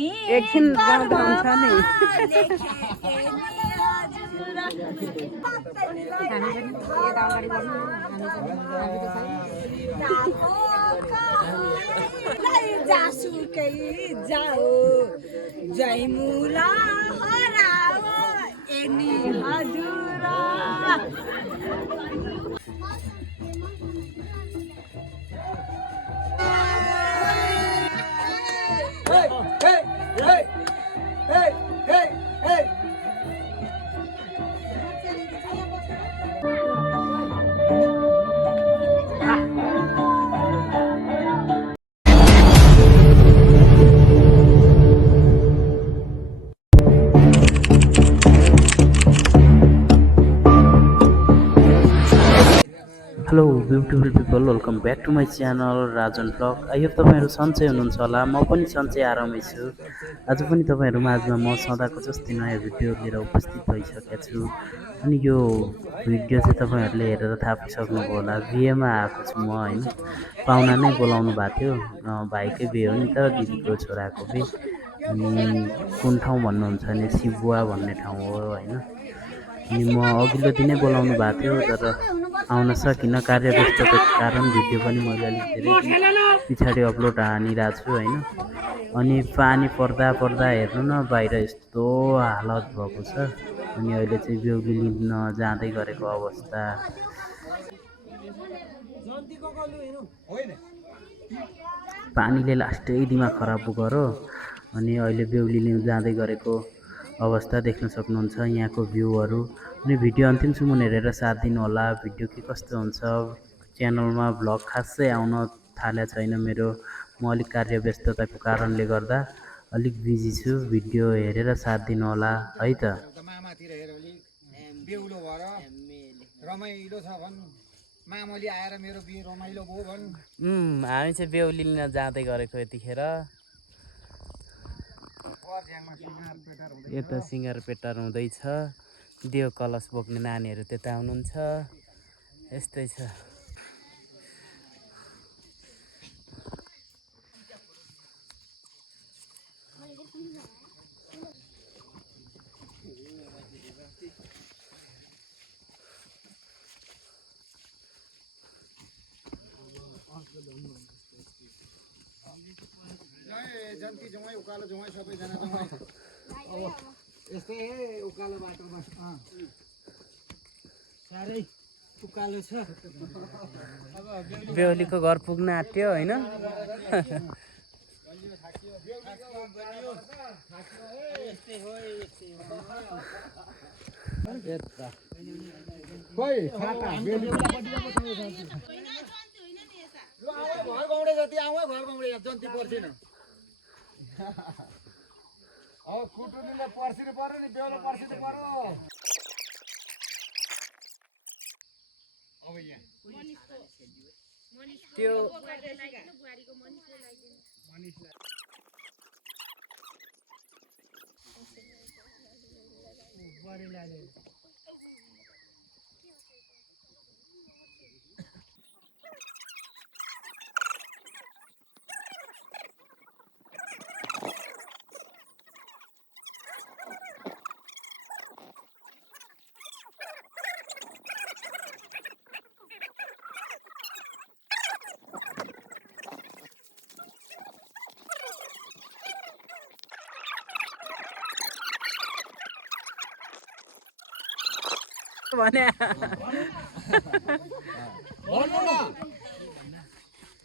एकछिन गाउँदा हुन्छ नि जासुकै जाओ जयमुला हराओ एनी हजुरा hello beautiful people welcome back to my channel Rajan blog I hope तपाईँहरू सन्चै हुनुहुन्छ होला म पनि सन्चै आरामै छु आज पनि तपाईँहरू माझमा म सदाको जस्तै नयाँ भिडियो लिएर उपस्थित भइसकेको छु अनि यो भिडियो चाहिँ तपाईँहरूले हेरेर थाहा पाइसक्नुभयो होला बिहेमा आएको छु म होइन पाहुना नै बोलाउनु भएको थियो भाइकै बिहे हो नि त दिदीको छोराको बिहे अनि कुन ठाउँ भन्नुहुन्छ भने सिबुवा भन्ने ठाउँ हो होइन अनि म अघिल्लो दिनै बोलाउनु भएको थियो तर आउन सकिनँ कार्य व्यस्तताको कारण भिडियो पनि मैले अलिक धेरै पछाडि अपलोड हानिरहेको छु होइन अनि पानी पर्दा पर्दा हेर्नु न बाहिर यस्तो हालत भएको छ अनि अहिले चाहिँ बेहुली लिन जाँदै गरेको अवस्था पानीले लास्टै दिमाग खराब गऱ्यो अनि अहिले बेहुली लिन जाँदै गरेको अवस्था देख्न सक्नुहुन्छ यहाँको भ्यूहरू अनि भिडियो अन्तिमसम्म हेरेर साथ दिनुहोला भिडियो के कस्तो हुन्छ च्यानलमा भ्लग खासै आउन थालेको छैन मेरो म अलिक कार्य व्यस्तताको कारणले गर्दा अलिक बिजी छु भिडियो हेरेर साथ दिनुहोला है त मामातिर हेर अलि बेहुलो भएर रमाइलो छ भन् मामली आएर मेरो बिहे रमाइलो भयो भन् हामी चाहिँ बेहुली लिन जाँदै गरेको यतिखेर यता सिँगार पेटार हुँदैछ देव कलश बोक्ने नानीहरू त्यता हुनुहुन्छ यस्तै छ जन्ती जमाई उकालो जमाई सबैजना जमाई यस्तै उकालो बाटोमा साह्रै उकालो छ बेहुलीको घर पुग्न आँट्यो होइन घर गाउँडे जति आउँ घर गाउँडे जन्ती पर्छिन अब कुटुनीले पर्सिनु पर्यो नि बेहुलो पर्सिनु पर्यो अब यहाँ त्यो भने भन्नु न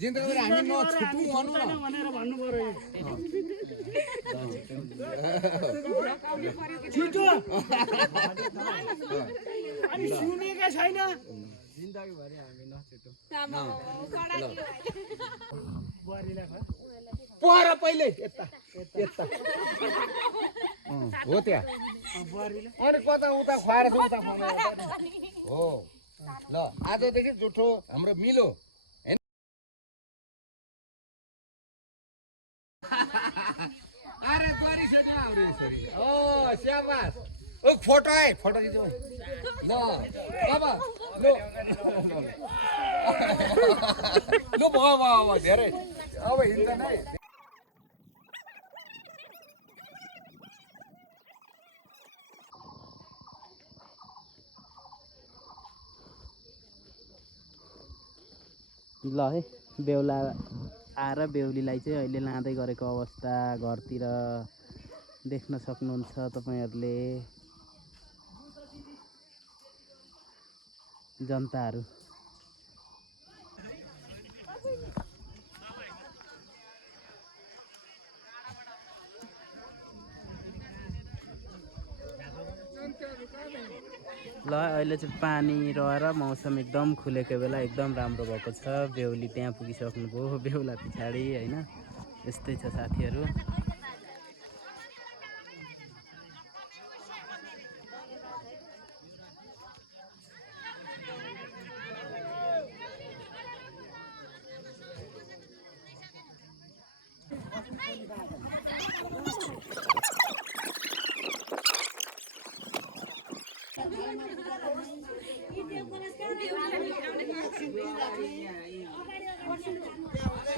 जिन्दगी हामी नछुटौँ भन्नु न भनेर भन्नु पर्यो छिटो अनि सुनेकै छैन जिन्दगीभरि हामी नछुटौँ पर पहिले यता यता हो त्यहाँ अनि कता उता खुवाएर उता हो ल आजदेखि जुठो हाम्रो मिलो हैन अरे द्वारी छ नि हाम्रो यसरी ओ स्याबास ओ फोटो आए फोटो खिच्नु ल बाबा लो लो भयो धेरै अब हिँड्दैन है ल है बेहुला आएर बेहुलीलाई चाहिँ अहिले लाँदै गरेको अवस्था घरतिर देख्न सक्नुहुन्छ तपाईँहरूले जनताहरू। ल अहिले चाहिँ पानी रहेर मौसम एकदम खुलेको बेला एकदम राम्रो भएको छ। बेहुली त्यहाँ पुगिसक्नुभयो, बेहुला पछाडि होइन। यस्तै छ साथीहरू।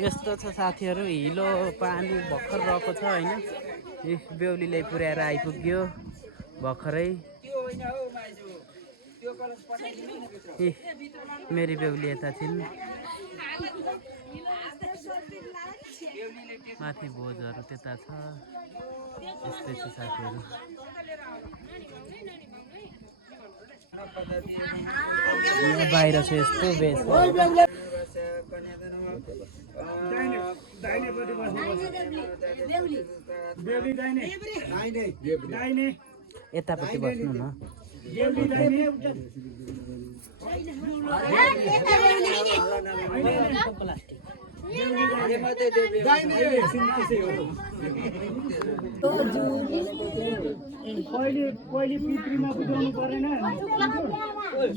यस्तो छ साथीहरू, हिलो पानी भर्खर रहेको छ होइन। बेहुलीलाई पुर्याएर आइपुग्यो भर्खरै। मेरी बेहुली यता छिन्, माथि भोजहरू त्यता छ। यस्तै छ साथीहरू। बाहिर चाहिँ यस्तो बेस यतापट्टि बस्नु न।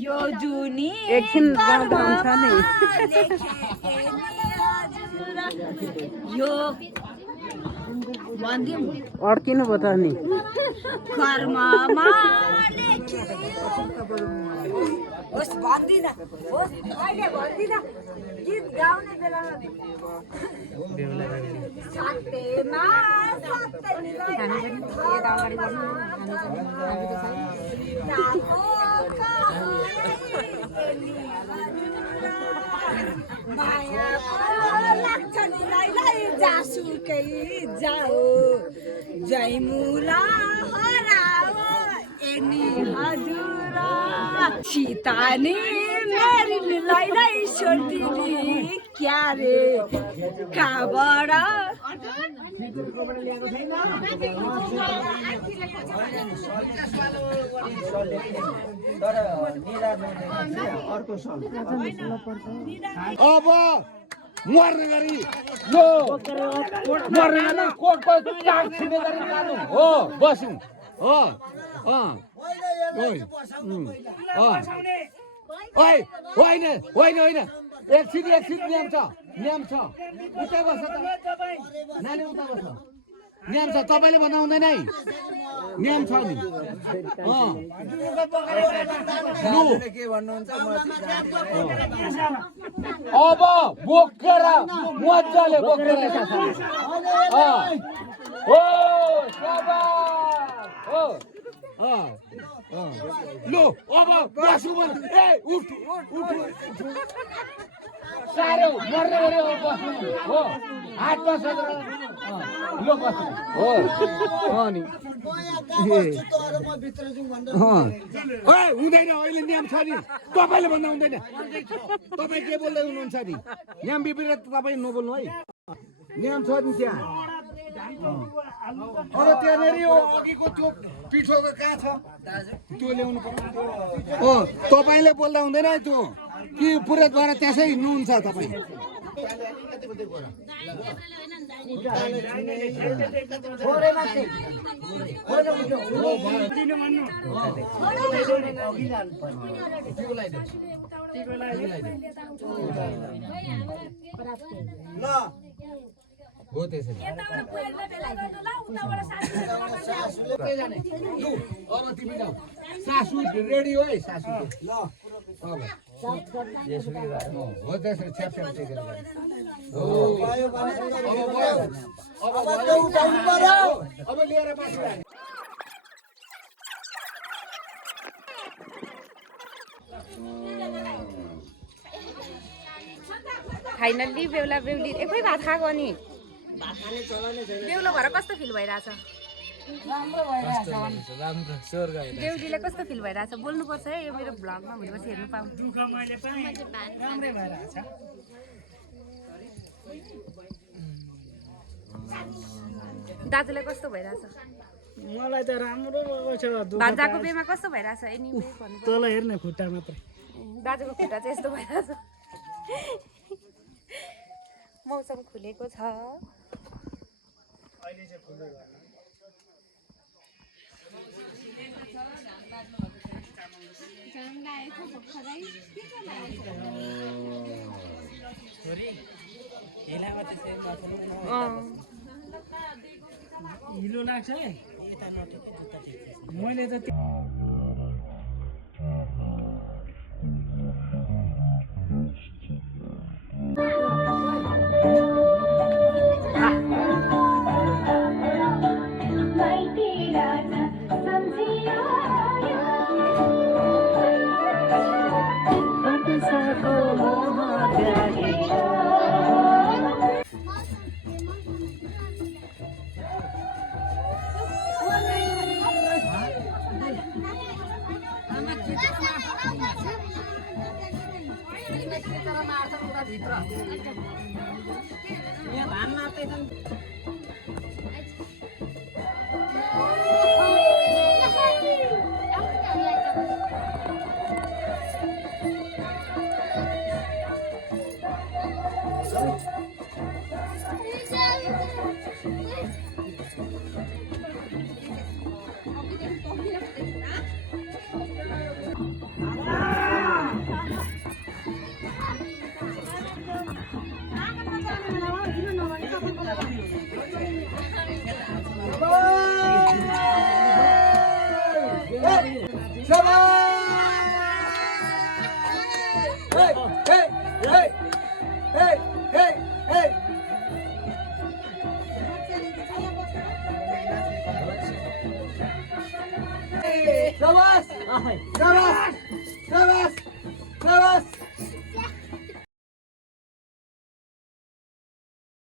यो जुनी एकछिन गाउँदा हुन्छ नि। यो भन्दिउँ अड्किनु भयो त नि। कर्ममा होस् भन्दिनँ, होस् अहिले भन्दिनँ। गीत गाउने बेलामा सत्यमा माया लाग्छ नि लाई जासुकै जाओ जैमुला हराओ एनी हजुर सीतानी मेरी लाई छोडिदिनी क्या रे कहाँबाट अब मर्ने गरी यो मर्ने गरी कोटको चाट छिने गरी लानु हो बस्नु हो ओइ होइन होइन होइन एकछिन नियम छ उतै बस्छ त नानी उता बस्छ नियम छ तपाईँले बताउँदैन है नियम छ नि अब बोकेर मजाले बोकेर लो अब बसु ए उठ साह्रो मर्ने गरी बस्नु हो हात बसेर लो बस्नु हो नि हुँदैन अहिले नियम छ नि तपाईँले भन्दा हुँदैन तपाईँ के बोल्दै हुनुहुन्छ नि नियम विपरीत तपाईँ नबोल्नु है नियम छ नि त्यहाँ अब त्यहाँनिर यो अघिको त्यो पिठोको कहाँ छ त्यो ल्याउनु पर्यो तपाईँले बोल्दा हुँदैन है त्यो कि पुरै भएर त्यसै हिँड्नुहुन्छ तपाईँ हो त्यसरी अब तिमी जाऊ सासू रेडी हो है सासू ल हो त्यसरी छ्यापछ्याप टेकेर अब लिएर बस्नु फाइनल्ली बेहुला बेहुली एकै भात खाएको नि बेहुलो भएर कस्तो फिल भइरहेछ बेहुलीलाई कस्तो फिल भइरहेछ बोल्नुपर्छ है यो मेरो भ्लगमा भनेपछि हेर्नु पाऊँ दाजुलाई कस्तो भइरहेछ मलाई त राम्रो भएको छ भान्जाको बेमा कस्तो भइरहेछ एनी तल हेर्ने खुट्टा मात्रै दाजुको खुट्टा चाहिँ यस्तो भइरहेछ मौसम खुलेको छ हिलो लाग्छ है मैले त यहाँ धान मार्दै छन्